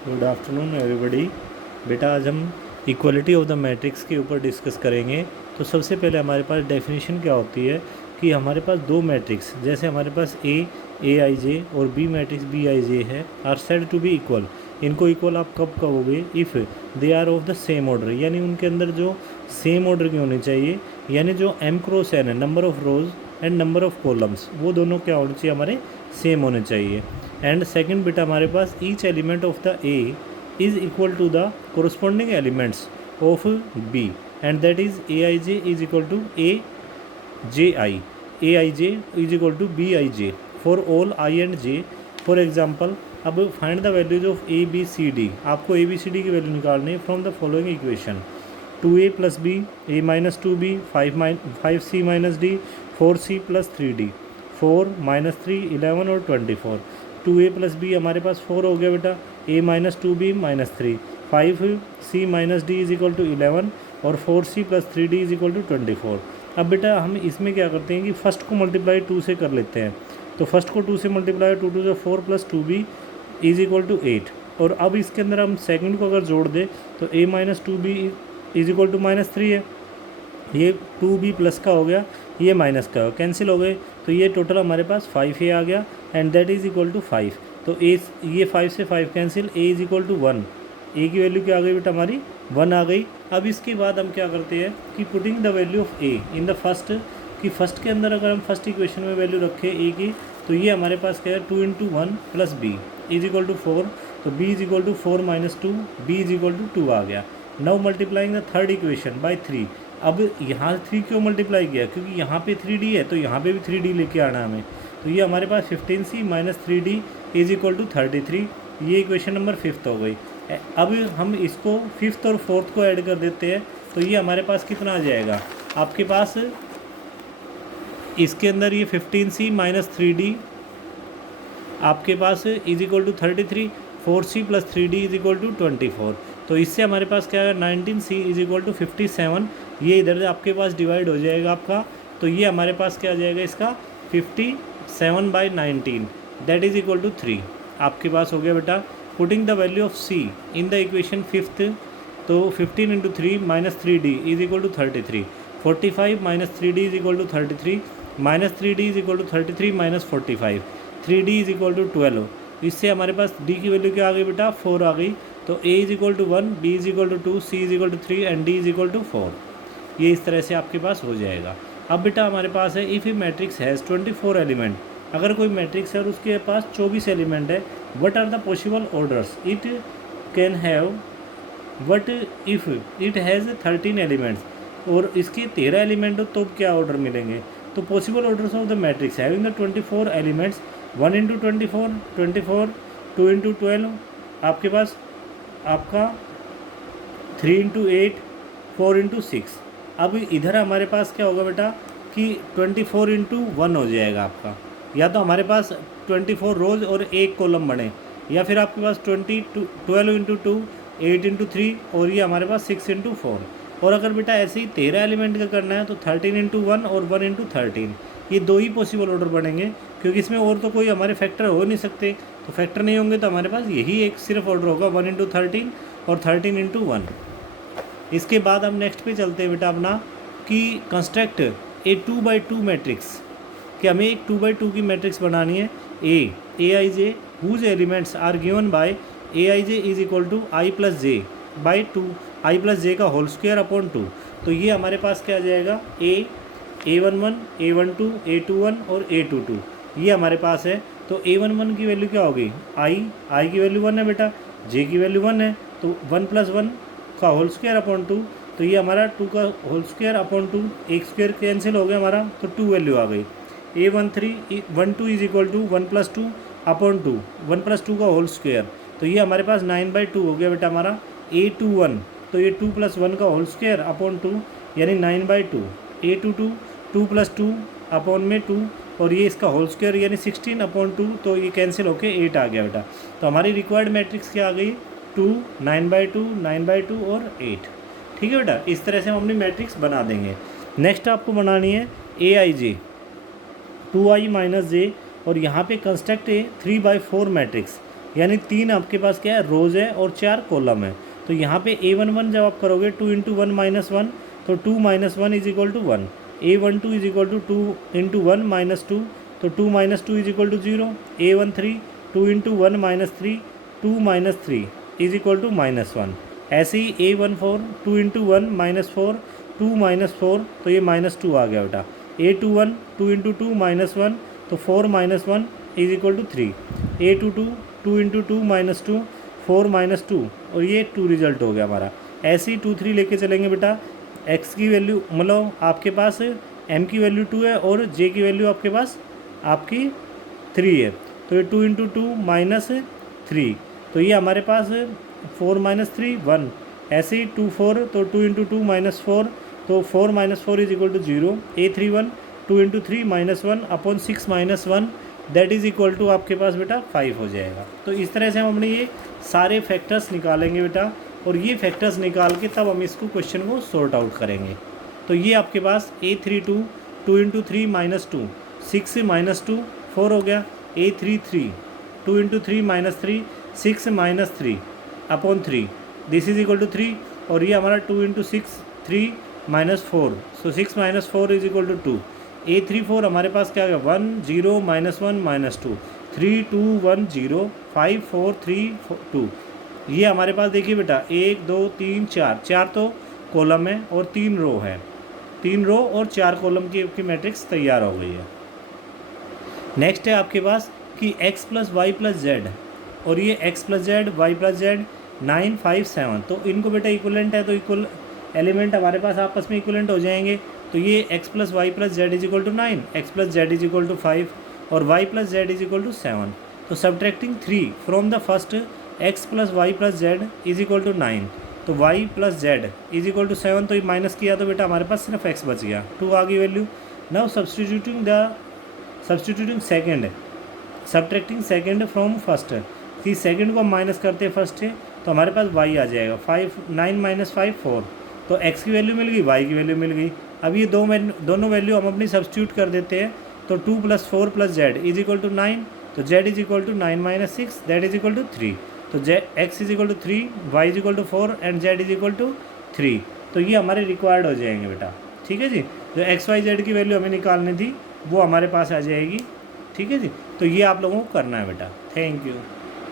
Good afternoon everybody. बेटा आज हम इक्वलिटी ऑफ द मैट्रिक्स के ऊपर डिस्कस करेंगे। तो सबसे पहले हमारे पास डेफिनेशन क्या होती है कि हमारे पास दो मैट्रिक्स, जैसे हमारे पास ए आई जे और बी मैट्रिक्स बी आई जे है, are said to be equal. इनको इक्वल आप कब कहोगे? If they are of the same order, यानी उनके अंदर जो सेम ऑर्डर की होनी चाहिए, यानी जो एम क्रॉस एन है, number of rose and number of columns, वो दोनों क्या होने चाहिए? हमारे सेम होने चाहिए। एंड सेकंड बेटा हमारे पास each element of the A is equal to the corresponding elements of B, and that is A I J is equal to A I J is equal to B I J for all I and J. For example, अब find the values of A B C D. आपको A B C D की value निकालनी है from the following equation: 2a plus B, A minus 2b, 5c minus D, 4c plus 3d, 4 minus 3 11 और 24। 2a plus B हमारे पास 4 हो गया बेटा, a minus 2b minus 3, 5c minus d is equal to 11 और 4c plus 3d is equal to 24। अब बेटा हम इसमें क्या करते हैं कि फर्स्ट को मल्टीप्लाई 2 से कर लेते हैं। तो फर्स्ट को 2 से multiply, 2 2 4 plus 2b is equal to 8। और अब इसके अंदर हम सेकंड को अगर जोड़ दें तो a minus 2b is equal to minus 3 है, ये 2b प्लस का हो गया, ये माइनस का हो, कैंसिल हो गए, तो ये टोटल हमारे पास 5a आ गया, and that is equal to 5। तो ये 5 से 5 cancel, a is equal to 1। A की वैल्यू क्या आ गई बेटा? हमारी 1 आ गई। अब इसके बाद हम क्या करते हैं कि putting the value of A in the first, कि फर्स्ट के अंदर अगर हम फर्स्ट इक्वेशन में वैल्यू रखें ए की, तो ये हमारे पास क्या है? 2 into 1 plus b is equal to 4। तो b is equal to 4 minus 2, b is equal to 2 आ गया। Now multiplying the third equation by 3। अब यहाँ 3 क्यों मल्टीप्लाई किया? क्योंकि यहाँ पे 3d है, तो यहाँ पे भी 3d लेके आना है हमें। तो ये हमारे पास 15c minus 3d is equal to 33। ये इक्वेशन नंबर 5 हो गई। अब हम इसको 5th और 4th को ऐड कर देते हैं, तो ये हमारे पास कितना आ जाएगा? आपके पास इसके अंदर ये 15c माइनस 3d आपके पास is equal to 33, 4c plus 3d is equal to 24। तो इससे हमारे पास क्या है? 19c is equal to 57। ये इधर आपके पास डिवाइड हो जाएगा आपका, तो ये हमारे पास क्या आ जाएगा इसका? 57/19 दैट इज इक्वल टू 3 आपके पास हो गया बेटा। Putting the value of c in the equation 5th, तो 15 into 3 minus 3d is equal to 33, 45 minus 3d is equal to 33, minus 3d is equal to 33 minus 45, 3d is equal to 12। इससे हमारे पास d की value क्या आ गई बेटा? 4 आ गई। तो a is equal to 1, b is equal to 2, c is equal to 3 and d is equal to 4। ये इस तरह से आपके पास हो जाएगा। अब बेटा हमारे पास है if a matrix has 24 element. अगर कोई मैट्रिक्स है और उसके पास 24 एलिमेंट है, what are the possible orders it can have? What if it has 13 elements, और इसके 13 एलिमेंट हो तो क्या ऑर्डर मिलेंगे? तो possible orders of the matrix having the 24 elements: 1 into 24, 24, 2 into 12, आपके पास आपका 3 इंटू 8, 4 इंटू 6। अब इधर हमारे पास क्या होगा बेटा कि 24 इंटू 1 हो जाएगा आपका, या तो हमारे पास 24 रोज और एक कॉलम बने, या फिर आपके पास 12 इंटू 2, 8 इंटू 3, और ये हमारे पास 6 इंटू 4। और अगर बेटा ऐसे ही 13 एलिमेंट का करना है तो 13 इंटू 1 और 1 इंटू 13, ये दो ही पॉसिबल ऑर्डर बनेंगे, क्योंकि इसमें और तो कोई हमारे फैक्टर हो नहीं सकते। तो फैक्टर नहीं होंगे तो हमारे पास यही एक सिर्फ ऑर्डर होगा, 1 इंटू 13 और 13 इंटू 1। इसके बाद हम नेक्स्ट पे चलते हैं बेटा अपना, कि कंस्ट्रक्ट ए 2x2 मैट्रिक्स, कि हमें एक 2x2 की मैट्रिक्स बनानी है। A I J whose elements are given by A I J is equal to I plus J by 2, I plus J का होल स्क्वायर अपॉन 2। तो ये हमारे पास क्या आ जाएगा? A11, A12, A21 और A22, ये हमारे पास है। तो A11 की वैल्यू क्या होगी? आई की वैल्यू 1 है बेटा, जे की वैल्यू 1 है, तो 1 प्लस 1 का होल स्क्वायर अपॉन 2, तो ये हमारा 2 का होल स्क्वायर अपॉन 2, एक स्क्वायर कैंसिल हो गया हमारा, तो 2 वैल्यू आ गई। A12 is equal to 1 plus 2 upon 2, 1 plus 2 का होल स्क्वायर, तो ये हमारे पास 9/2 हो गया बेटा हमारा। A21, तो ये 2 प्लस 1 का होल स्क्वायर अपॉन 2 यानी 9/2। A22 2 प्लस 2 अपॉन में 2, और ये इसका होल स्क्वायर यानी 16 अपॉन 2, तो ये कैंसिल होके 8 आ गया बेटा। तो हमारी रिक्वायर्ड मैट्रिक्स क्या आ गई? 2, 9/2, 9/2 और 8। ठीक है बेटा, इस तरह से हम अपनी मैट्रिक्स बना देंगे। नेक्स्ट आपको बनानी है A I J 2i minus जे, और यहाँ पे कंस्ट्रक्ट ए 3/4 मैट्रिक्स। यानी 3 आपके पास क्या है, रोज़ है और 4 कॉलम है। तो यहाँ पे A11 जब आप करोगे 2 इंटू 1 माइनस 1, तो 2 minus 1 is equal to 1। A12 is equal to 2 into 1 minus 2, तो 2 minus 2 is equal to 0। A13 2 into 1 minus 3, 2 minus 3 is equal to minus 1। ऐसे ही A14 2 इंटू 1 माइनस 4, 2 माइनस 4, तो ये माइनस 2 आ गया बेटा। A21 2 इंटू 2 माइनस 1, तो 4 minus 1 is equal to 3। A22 2 into 2 minus 2, 4 minus 2, और ये 2 रिजल्ट हो गया हमारा। ऐसे ही 2 3 लेके चलेंगे बेटा। x की वैल्यू मतलब आपके पास m की वैल्यू 2 है और j की वैल्यू आपके पास आपकी 3 है, तो ये 2 इंटू 2 माइनस 3, तो ये हमारे पास 4 माइनस 3 1। ऐसे ही 2 4, तो 2 इंटू 2 माइनस 4, तो 4 minus 4 is equal to 0। A31 2 into 3 minus 1 upon 6 minus 1, that is equal to आपके पास बेटा 5 हो जाएगा। तो इस तरह से हम अपने ये सारे फैक्टर्स निकालेंगे बेटा, और ये फैक्टर्स निकाल के तब हम इसको क्वेश्चन को सॉर्ट आउट करेंगे। तो ये आपके पास A32 2 इंटू 3 माइनस 2, 6 माइनस 2 4 हो गया। A33 2 into 3 minus 3, 6 minus 3 upon 3, this is equal to 3। और ये हमारा 2 into 6 3 minus 4, so 6 minus 4 is equal to 2। A34 हमारे पास क्या आ गया 1 0 माइनस 1 माइनस 2, 3 2 1 0 5 4 3 2। ये हमारे पास देखिए बेटा 1 2 3 4, 4 तो कॉलम है और 3 रो है, 3 रो और 4 कॉलम की मैट्रिक्स तैयार हो गई है। नेक्स्ट है आपके पास कि x plus y plus z, और ये x plus z y plus z 9 5 7, तो इनको बेटा इक्वलेंट है, तो इक्वल एलिमेंट हमारे पास आपस में इक्वलेंट हो जाएंगे। तो ये x plus y plus z is equal to 9, x plus z is equal to 5 और y plus z is equal to 7। तो subtracting 3 from the first x plus y plus z is equal to 9, तो y plus z is equal to 7, तो ये minus किया तो बेटा हमारे पास सिर्फ x बच गया, 2 आ गई value. Now substituting second, subtracting second from first, कि सेकेंड को हम माइनस करते हैं फर्स्ट से, तो हमारे पास y आ जाएगा 5 9 माइनस 5 4, तो x की वैल्यू मिल गई, y की वैल्यू मिल गई। अब ये दोनों वैल्यू हम अपनी सब्स्टिट्यूट कर देते हैं, तो 2 plus 4 plus z is equal to 9, तो z is equal to 9 minus 6, that is equal to 3, तो x is equal to 3, y is equal to 4 and z is equal to 3। तो ये हमारे रिक्वायर्ड हो जाएंगे बेटा, ठीक है जी। जो x y z की वैल्यू हमें निकालनी थी वो हमारे पास आ जाएगी, ठीक है जी। तो ये आप लोगों को करना है बेटा। Thank you.